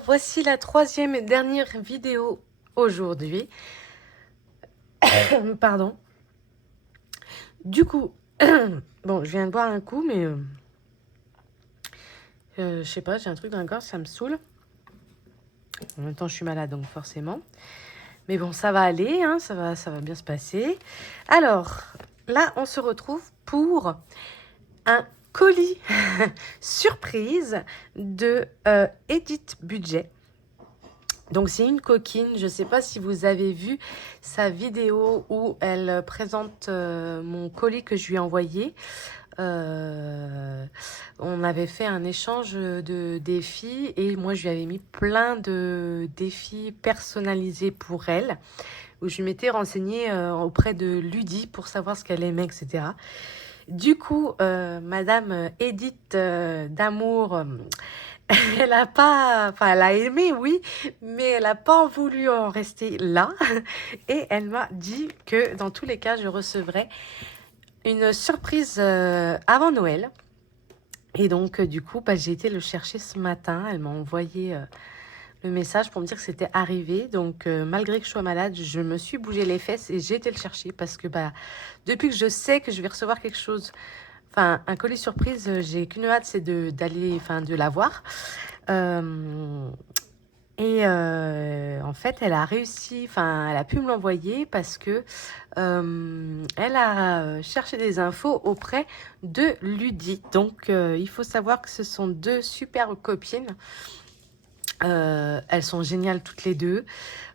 Alors, voici la troisième et dernière vidéo aujourd'hui. Pardon. Du coup, bon, je viens de boire un coup, mais je sais pas, j'ai un truc dans la gorge, ça me saoule. En même temps, je suis malade, donc forcément. Mais bon, ça va aller, hein, ça va bien se passer. Alors, là, on se retrouve pour un colis surprise de Edith Budget. Donc c'est une coquine, je ne sais pas si vous avez vu sa vidéo où elle présente mon colis que je lui ai envoyé. On avait fait un échange de défis et moi je lui avais mis plein de défis personnalisés pour elle, où je m'étais renseignée auprès de Ludie pour savoir ce qu'elle aimait, etc. Du coup, Madame Edith d'Amour... Elle a pas, enfin, elle a aimé, oui, mais elle n'a pas voulu en rester là. Et elle m'a dit que dans tous les cas, je recevrais une surprise avant Noël. Et donc, du coup, j'ai été le chercher ce matin. Elle m'a envoyé le message pour me dire que c'était arrivé. Donc, malgré que je sois malade, je me suis bougé les fesses et j'ai été le chercher parce que depuis que je sais que je vais recevoir quelque chose, enfin, un colis surprise, j'ai qu'une hâte, c'est de l'avoir. En fait, elle a réussi, enfin, elle a pu me l'envoyer parce que elle a cherché des infos auprès de Ludie. Donc, il faut savoir que ce sont deux superbes copines. Elles sont géniales toutes les deux.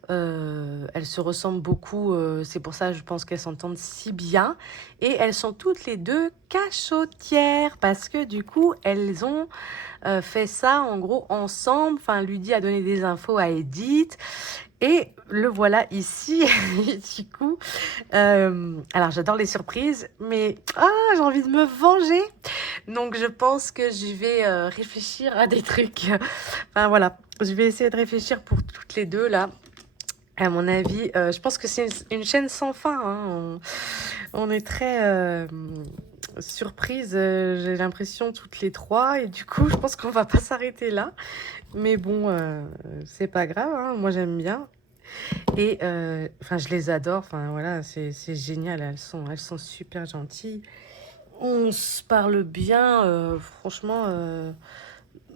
Elles se ressemblent beaucoup, c'est pour ça je pense qu'elles s'entendent si bien. Et elles sont toutes les deux cachotières parce que du coup, elles ont fait ça en gros ensemble. Enfin, Ludie a donné des infos à Edith et le voilà ici. Du coup, alors j'adore les surprises, mais j'ai envie de me venger. Donc je pense que je vais réfléchir à des trucs. Enfin voilà, je vais essayer de réfléchir pour toutes les deux là. À mon avis, je pense que c'est une chaîne sans fin, hein. On est très surprises, j'ai l'impression, toutes les trois. Et du coup, je pense qu'on va pas s'arrêter là. Mais bon, c'est pas grave, hein. Moi, j'aime bien. Et enfin, je les adore. Enfin, voilà, c'est génial. Elles sont super gentilles. On se parle bien. Franchement,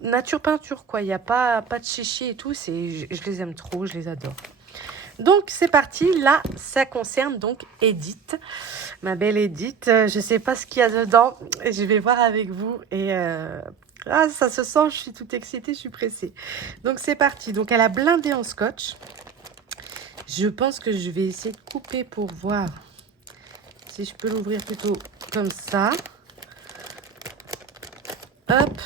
nature peinture, quoi. Il n'y a pas de chichi et tout. Je les aime trop, je les adore. Donc c'est parti, là ça concerne donc Edith, ma belle Edith. Je sais pas ce qu'il y a dedans, je vais voir avec vous et ça se sent, je suis toute excitée, je suis pressée. Donc c'est parti, donc elle a blindé en scotch. Je pense que je vais essayer de couper pour voir si je peux l'ouvrir plutôt comme ça. Hop.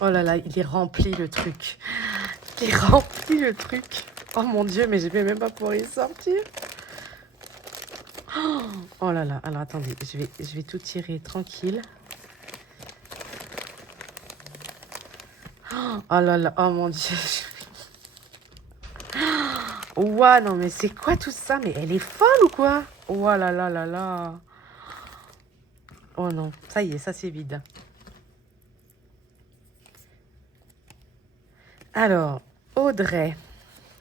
Oh là là, il est rempli le truc. Il est rempli le truc. Oh mon Dieu, mais je vais même pas pouvoir y sortir. Oh là là, alors attendez, je vais tout tirer tranquille. Oh là là, oh mon Dieu. Ouah, non mais c'est quoi tout ça? Mais elle est folle ou quoi? Oh là là là là. Oh non, ça y est, ça c'est vide. Alors, Audrey.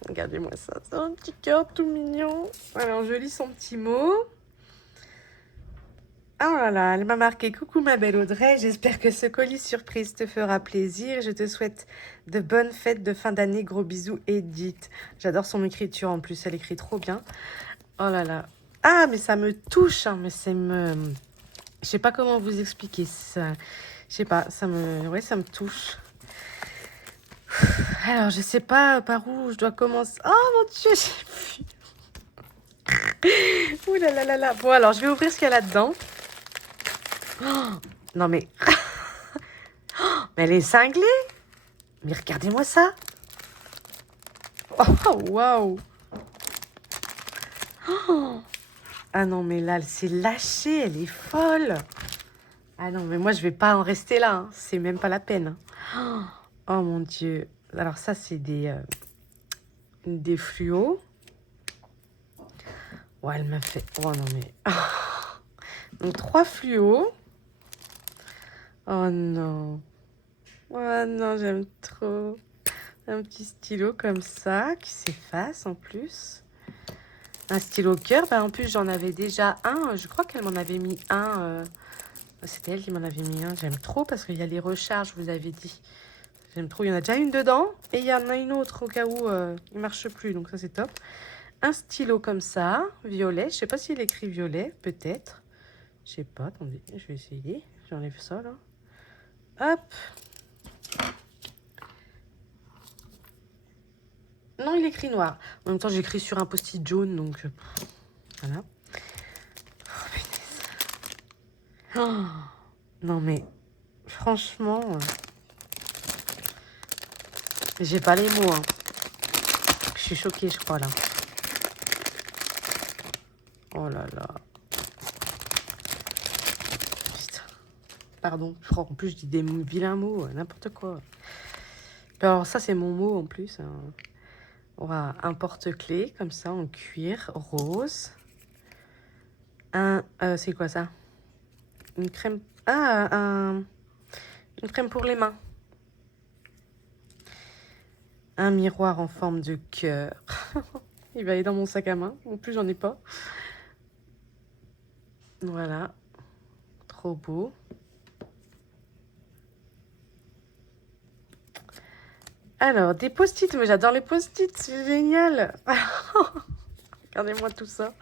Regardez-moi ça, c'est un petit cœur tout mignon. Alors, je lis son petit mot. Oh là là, elle m'a marqué. Coucou ma belle Audrey, j'espère que ce colis surprise te fera plaisir. Je te souhaite de bonnes fêtes de fin d'année. Gros bisous, Edith. J'adore son écriture en plus, elle écrit trop bien. Oh là là. Ah, mais ça me touche, hein, mais c'est me... Je sais pas comment vous expliquer ça. Je sais pas, ouais, ça me touche. Alors, je sais pas par où je dois commencer. Oh mon Dieu, j'ai vu. Ouh là là là là. Bon, alors, je vais ouvrir ce qu'il y a là-dedans. Oh, non mais... Mais elle est cinglée. Mais regardez-moi ça. Oh, waouh. Oh. Ah non, mais là, elle s'est lâchée. Elle est folle. Ah non, mais moi, je vais pas en rester là, hein. C'est même pas la peine. Oh mon Dieu. Alors ça, c'est des fluos. Ouais, elle m'a fait... Oh non, mais... Donc, 3 fluos. Oh non. Oh non, j'aime trop. Un petit stylo comme ça, qui s'efface en plus. Un stylo cœur. Bah, en plus, j'en avais déjà un. Je crois qu'elle m'en avait mis un. C'était elle qui m'en avait mis un. J'aime trop parce qu'il y a les recharges, je vous avais dit. J'aime trop. Il y en a déjà une dedans. Et il y en a une autre au cas où il ne marche plus. Donc ça, c'est top. Un stylo comme ça, violet. Je sais pas s'il écrit violet, peut-être. Je sais pas, attendez, je vais essayer. J'enlève ça, là. Hop. Non, il écrit noir. En même temps, j'écris sur un post-it jaune, donc... voilà. Oh, punaise. Oh, non, mais... Franchement... j'ai pas les mots, hein. Je suis choquée, je crois, là. Oh là là. Putain. Pardon. En plus, je dis des vilains mots, n'importe quoi. Alors, ça, c'est mon mot, en plus. On va un porte-clés, comme ça, en cuir, rose. C'est quoi, ça? Une crème... Ah, une crème pour les mains. Un miroir en forme de cœur. Il va aller dans mon sac à main. En plus, j'en ai pas. Voilà. Trop beau. Alors, des post-it. Mais j'adore les post-it. C'est génial. Regardez-moi tout ça.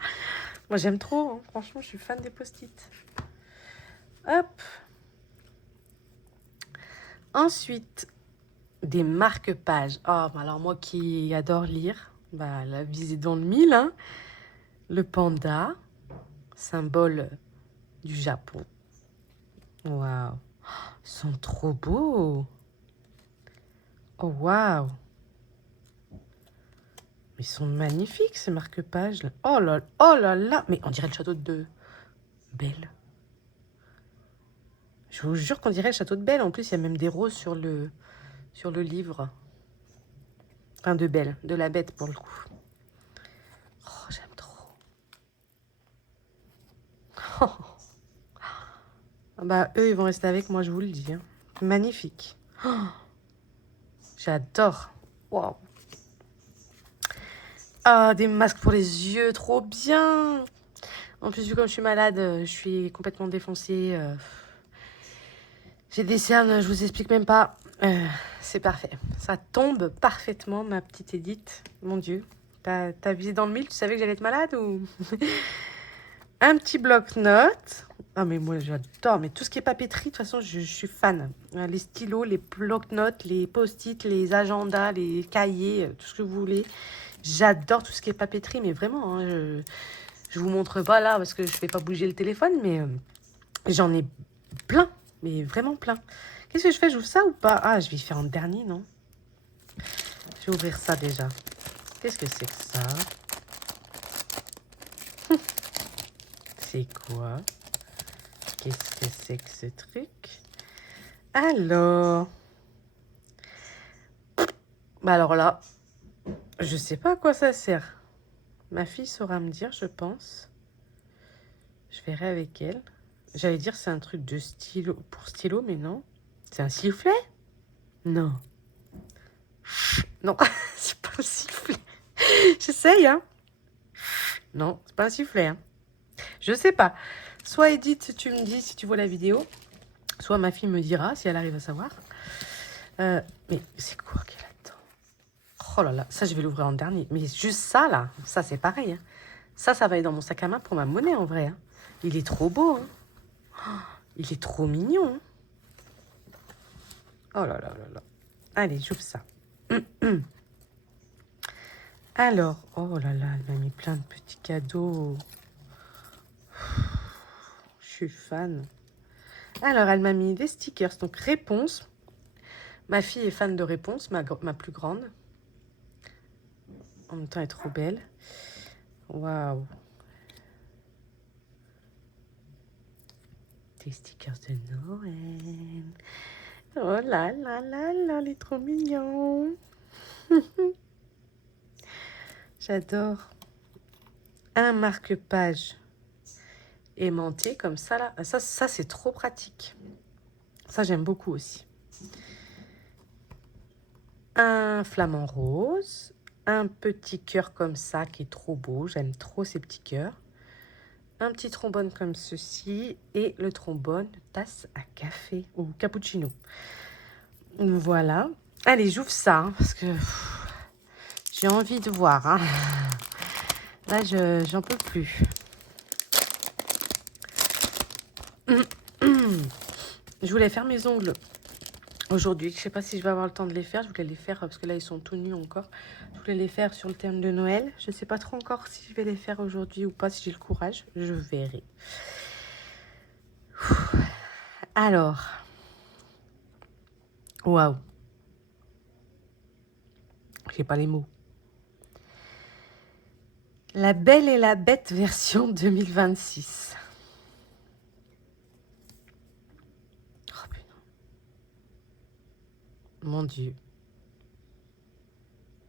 Moi, j'aime trop. Hein. Franchement, je suis fan des post-it. Hop. Ensuite, des marque-pages. Oh, alors moi qui adore lire, bah, la visée dans le mille, hein. Le panda, symbole du Japon. Waouh, ils sont trop beaux. Oh, waouh. Ils sont magnifiques, ces marque-pages. Oh là là. Mais on dirait le château de Belle. Je vous jure qu'on dirait le château de Belle. En plus, il y a même des roses sur le livre. Enfin, de Belle, de la bête pour le coup. Oh, j'aime trop. Oh. Bah, eux, ils vont rester avec moi, je vous le dis. Hein. Magnifique. Oh. J'adore. Waouh. Ah, des masques pour les yeux, trop bien. En plus, vu comme je suis malade, je suis complètement défoncée. J'ai des cernes, je vous explique même pas. C'est parfait. Ça tombe parfaitement, ma petite Edith. Mon Dieu. T'as visé dans le mille, tu savais que j'allais être malade ou... Un petit bloc-notes. Ah, mais moi, j'adore. Mais tout ce qui est papeterie, de toute façon, je suis fan. Les stylos, les bloc-notes, les post-it, les agendas, les cahiers, tout ce que vous voulez. J'adore tout ce qui est papeterie, mais vraiment, hein, je vous montre pas là parce que je fais pas bouger le téléphone, mais j'en ai plein, mais vraiment plein. Qu'est-ce que je fais? J'ouvre ça ou pas? Ah, je vais faire en dernier, non? Je vais ouvrir ça déjà. Qu'est-ce que c'est que ça? C'est quoi? Qu'est-ce que c'est que ce truc? Alors... Bah alors là, je sais pas à quoi ça sert. Ma fille saura me dire, je pense. Je verrai avec elle. J'allais dire c'est un truc de stylo, pour stylo, mais non. C'est un sifflet? Non. Non, c'est pas un sifflet. J'essaye, hein. Non, c'est pas un sifflet, hein. Je sais pas. Soit Edith, tu me dis si tu vois la vidéo. Soit ma fille me dira si elle arrive à savoir. Mais c'est quoi qu'elle attend? Oh là là, ça je vais l'ouvrir en dernier. Mais juste ça là, ça c'est pareil. Hein. Ça va aller dans mon sac à main pour ma monnaie en vrai. Hein. Il est trop beau. Hein. Oh, il est trop mignon. Hein. Oh là là là là. Allez, j'ouvre ça. Alors, oh là là, elle m'a mis plein de petits cadeaux. Je suis fan. Alors, elle m'a mis des stickers. Donc, réponse. Ma fille est fan de réponse, ma plus grande. En même temps, elle est trop belle. Waouh. Des stickers de Noël. Oh là là là là, elle est trop mignon. J'adore. Un marque-page aimanté comme ça là. Ça c'est trop pratique. Ça j'aime beaucoup aussi. un flamant rose, un petit cœur comme ça qui est trop beau, j'aime trop ces petits cœurs, un petit trombone comme ceci et le trombone tasse à café ou cappuccino. Voilà. Allez, j'ouvre ça hein, parce que j'ai envie de voir. Hein. Là, j'en peux plus. Je voulais faire mes ongles aujourd'hui. Je sais pas si je vais avoir le temps de les faire. Je voulais les faire parce que là, ils sont tout nus encore. Je voulais les faire sur le thème de Noël. Je sais pas trop encore si je vais les faire aujourd'hui ou pas, si j'ai le courage. Je verrai. Alors. Waouh. J'ai pas les mots. La Belle et la Bête version 2026. Oh putain. Mon Dieu.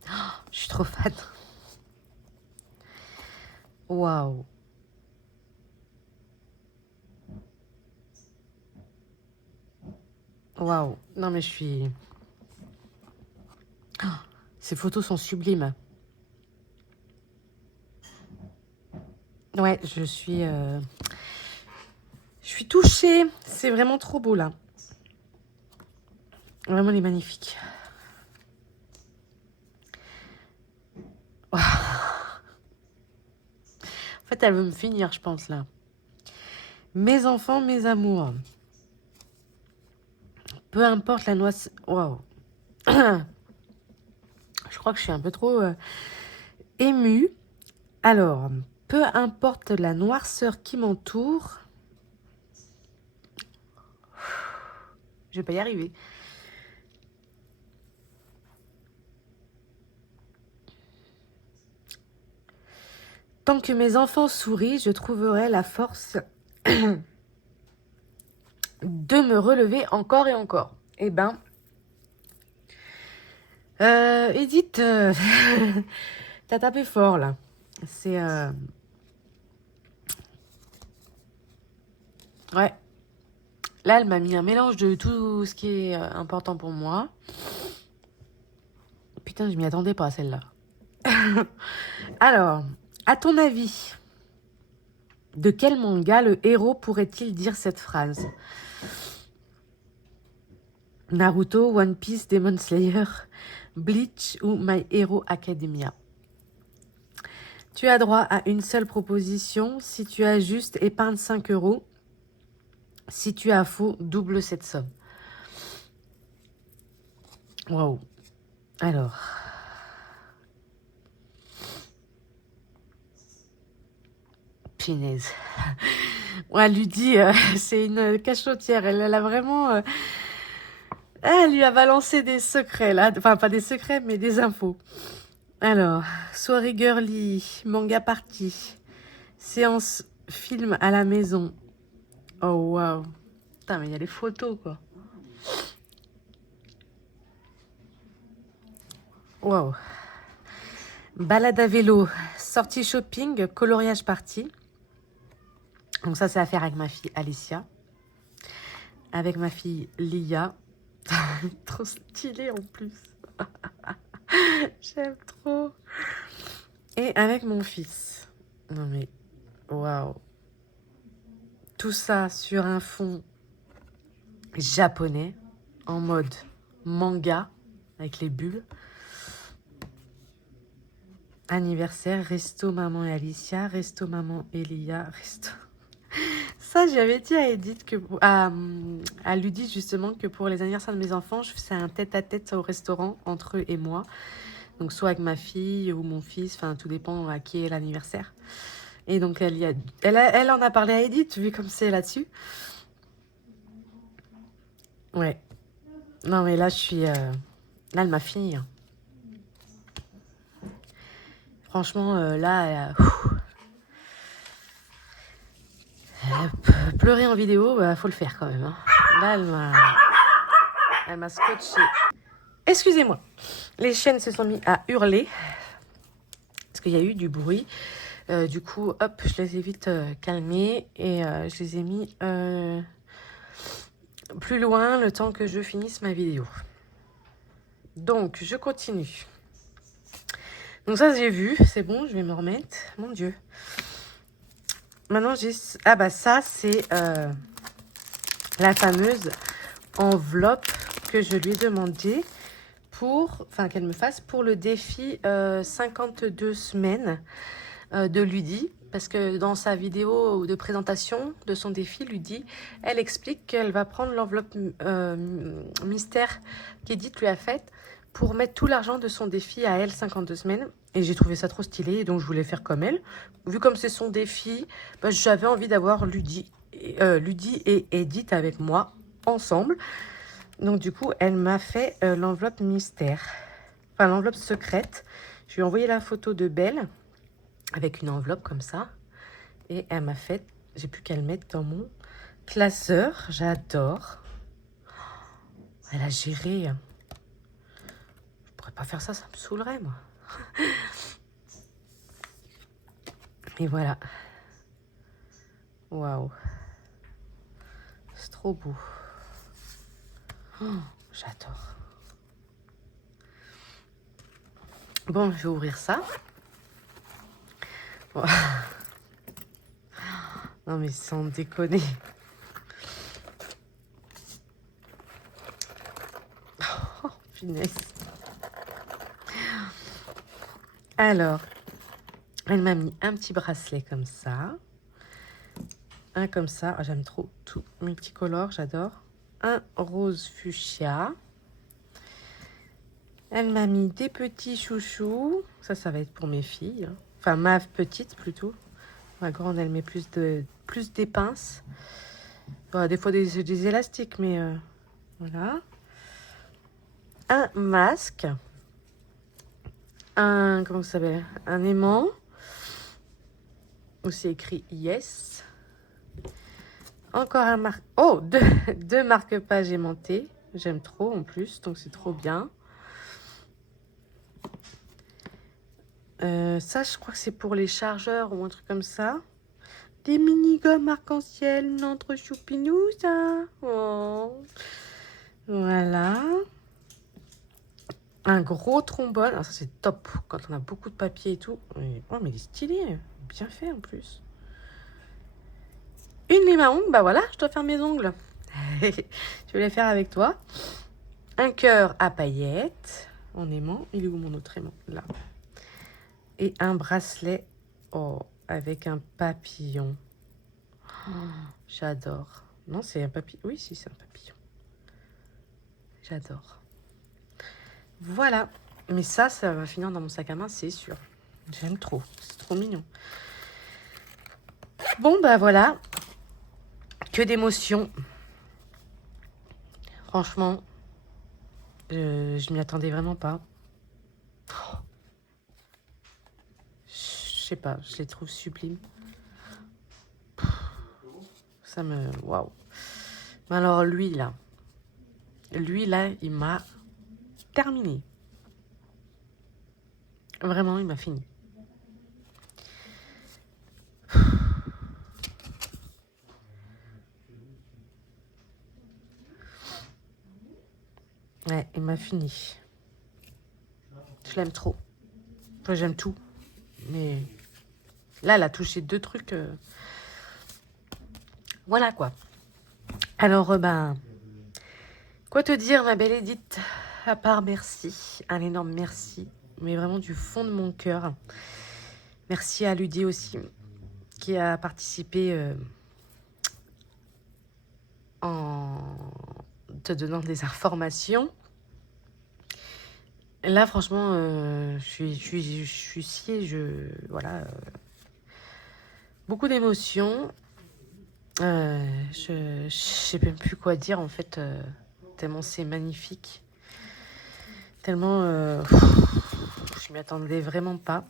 Oh, je suis trop fan. Waouh. Waouh. Non mais je suis... Oh, ces photos sont sublimes. Ouais, je suis touchée. C'est vraiment trop beau là. Vraiment, il est magnifique. Wow. En fait, elle veut me finir, je pense là. Mes enfants, mes amours. Peu importe la noix. Waouh. Je crois que je suis un peu trop émue. Alors, peu importe la noirceur qui m'entoure. Je vais pas y arriver. Tant que mes enfants sourient, je trouverai la force de me relever encore et encore. Eh ben, Edith, t'as tapé fort là. C'est... Ouais. Là, elle m'a mis un mélange de tout ce qui est important pour moi. Putain, je m'y attendais pas à celle-là. Alors, à ton avis, de quel manga le héros pourrait-il dire cette phrase? Naruto, One Piece, Demon Slayer, Bleach ou My Hero Academia? Tu as droit à une seule proposition. Si tu as juste, épargne 5 euros. Si tu as faux, double cette somme. Waouh. Alors. Pinaise. Ouais, elle lui dit, c'est une cachotière. Elle a vraiment... elle lui a balancé des secrets, là. Enfin, pas des secrets, mais des infos. Alors, soirée girly, manga party, séance film à la maison. Oh, waouh. Putain, mais il y a les photos, quoi. Waouh. Balade à vélo, sortie shopping, coloriage party. Donc ça, c'est à faire avec ma fille Alicia. Avec ma fille Lia. Trop stylé en plus. J'aime trop. Et avec mon fils. Non mais, waouh. Tout ça sur un fond japonais, en mode manga, avec les bulles. Anniversaire, resto maman et Alicia, resto maman et Lia, resto... Ça, j'avais dit à Edith, à Ludie justement, que pour les anniversaires de mes enfants, je faisais un tête-à-tête au restaurant entre eux et moi. Donc soit avec ma fille ou mon fils, enfin tout dépend à qui est l'anniversaire. Et donc elle en a parlé à Edith, vu comme c'est là-dessus. Ouais. Non mais là, je suis... là, elle m'a fini. Hein. Franchement, là... pleurer en vidéo, bah, faut le faire quand même. Hein. Là, elle m'a scotché. Excusez-moi. Les chiennes se sont mis à hurler parce qu'il y a eu du bruit. Du coup, hop, je les ai vite calmées et je les ai mis plus loin le temps que je finisse ma vidéo. Donc, je continue. Donc ça, j'ai vu. C'est bon, je vais me remettre. Mon Dieu. Maintenant, j'ai... Ah bah ça, c'est la fameuse enveloppe que je lui ai demandé pour... Enfin, qu'elle me fasse pour le défi 52 semaines de Ludie. Parce que dans sa vidéo de présentation de son défi, Ludie, elle explique qu'elle va prendre l'enveloppe mystère qu'Edith lui a faite pour mettre tout l'argent de son défi à elle, 52 semaines. Et j'ai trouvé ça trop stylé, donc je voulais faire comme elle. Vu comme c'est son défi, bah, j'avais envie d'avoir Ludie et Edith avec moi, ensemble. Donc du coup, elle m'a fait l'enveloppe mystère. Enfin, l'enveloppe secrète. Je lui ai envoyé la photo de Belle, avec une enveloppe comme ça. Et elle m'a fait... J'ai plus qu'à le mettre dans mon classeur. J'adore. Elle a géré... Je pourrais pas faire ça, ça me saoulerait, moi. Et voilà. Waouh. C'est trop beau. Oh, j'adore. Bon, je vais ouvrir ça. Oh. Non, mais sans déconner. Oh, finesse. Alors, elle m'a mis un petit bracelet comme ça. Un comme ça. Oh, j'aime trop tout. Multicolore, j'adore. Un rose fuchsia. Elle m'a mis des petits chouchous. Ça va être pour mes filles. Hein. Enfin, ma petite plutôt. Ma grande, elle met plus des pinces. Bon, des fois des élastiques, mais voilà. Un masque. Comment ça s'appelle? Un aimant. Où c'est écrit yes. Encore un marque. Oh, deux marque-pages aimantés. J'aime trop en plus, donc c'est trop bien. Ça, je crois que c'est pour les chargeurs ou un truc comme ça. Des mini-gommes arc-en-ciel, notre choupinou, ça. Oh. Voilà. Un gros trombone. Ah, ça, c'est top quand on a beaucoup de papier et tout. Oh, mais il est stylé. Bien fait en plus. Une lime à ongles. Bah voilà, je dois faire mes ongles. Je vais les faire avec toi. Un cœur à paillettes. En aimant. Il est où mon autre aimant? Là. Et un bracelet avec un papillon. Oh, j'adore. Non, c'est un papillon. Oui, si, c'est un papillon. J'adore. Voilà. Mais ça va finir dans mon sac à main, c'est sûr. J'aime trop. C'est trop mignon. Bon, bah voilà. Que d'émotions. Franchement, je m'y attendais vraiment pas. Je sais pas, je les trouve sublimes. Ça me... Waouh. Alors lui, là, il m'a terminé. Vraiment, il m'a fini. Ouais, il m'a fini. Je l'aime trop. Enfin, j'aime tout. Mais là, elle a touché deux trucs. Voilà, quoi. Alors, quoi te dire, ma belle Edith? À part merci. Un énorme merci. Mais vraiment du fond de mon cœur. Merci à Ludie aussi, qui a participé en te donnant des informations. Là, franchement, je suis sciée, voilà, beaucoup d'émotions. Je sais même plus quoi dire, en fait, tellement c'est magnifique. Tellement, je m'y attendais vraiment pas.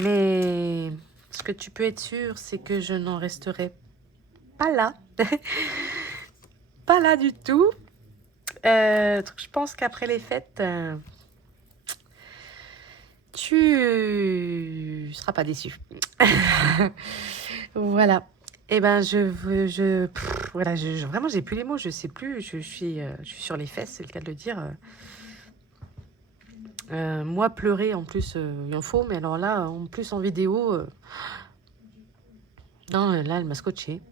Mais ce que tu peux être sûr, c'est que je n'en resterai pas là. Pas là du tout. Donc je pense qu'après les fêtes, tu seras pas déçu. Voilà. Et ben voilà, vraiment j'ai plus les mots, je sais plus, je suis sur les fesses, c'est le cas de le dire. Moi, pleurer, en plus, il en faut, mais alors là, en plus, en vidéo, non, là, elle m'a scotché.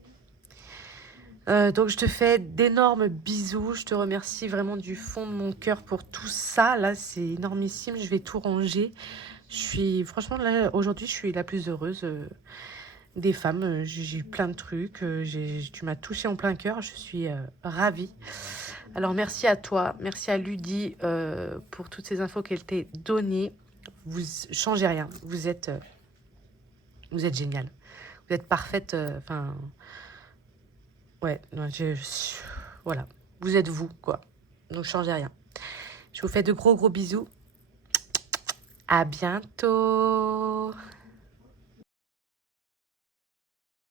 Donc, je te fais d'énormes bisous. Je te remercie vraiment du fond de mon cœur pour tout ça. Là, c'est énormissime. Je vais tout ranger. Franchement, là, aujourd'hui, je suis la plus heureuse des femmes. J'ai eu plein de trucs. Tu m'as touchée en plein cœur. Je suis ravie. Alors, merci à toi. Merci à Ludie pour toutes ces infos qu'elle t'a données. Vous changez rien. Vous êtes génial. Vous êtes parfaite. Enfin, ouais. Voilà. Vous êtes vous, quoi. Donc, changez rien. Je vous fais de gros bisous. À bientôt.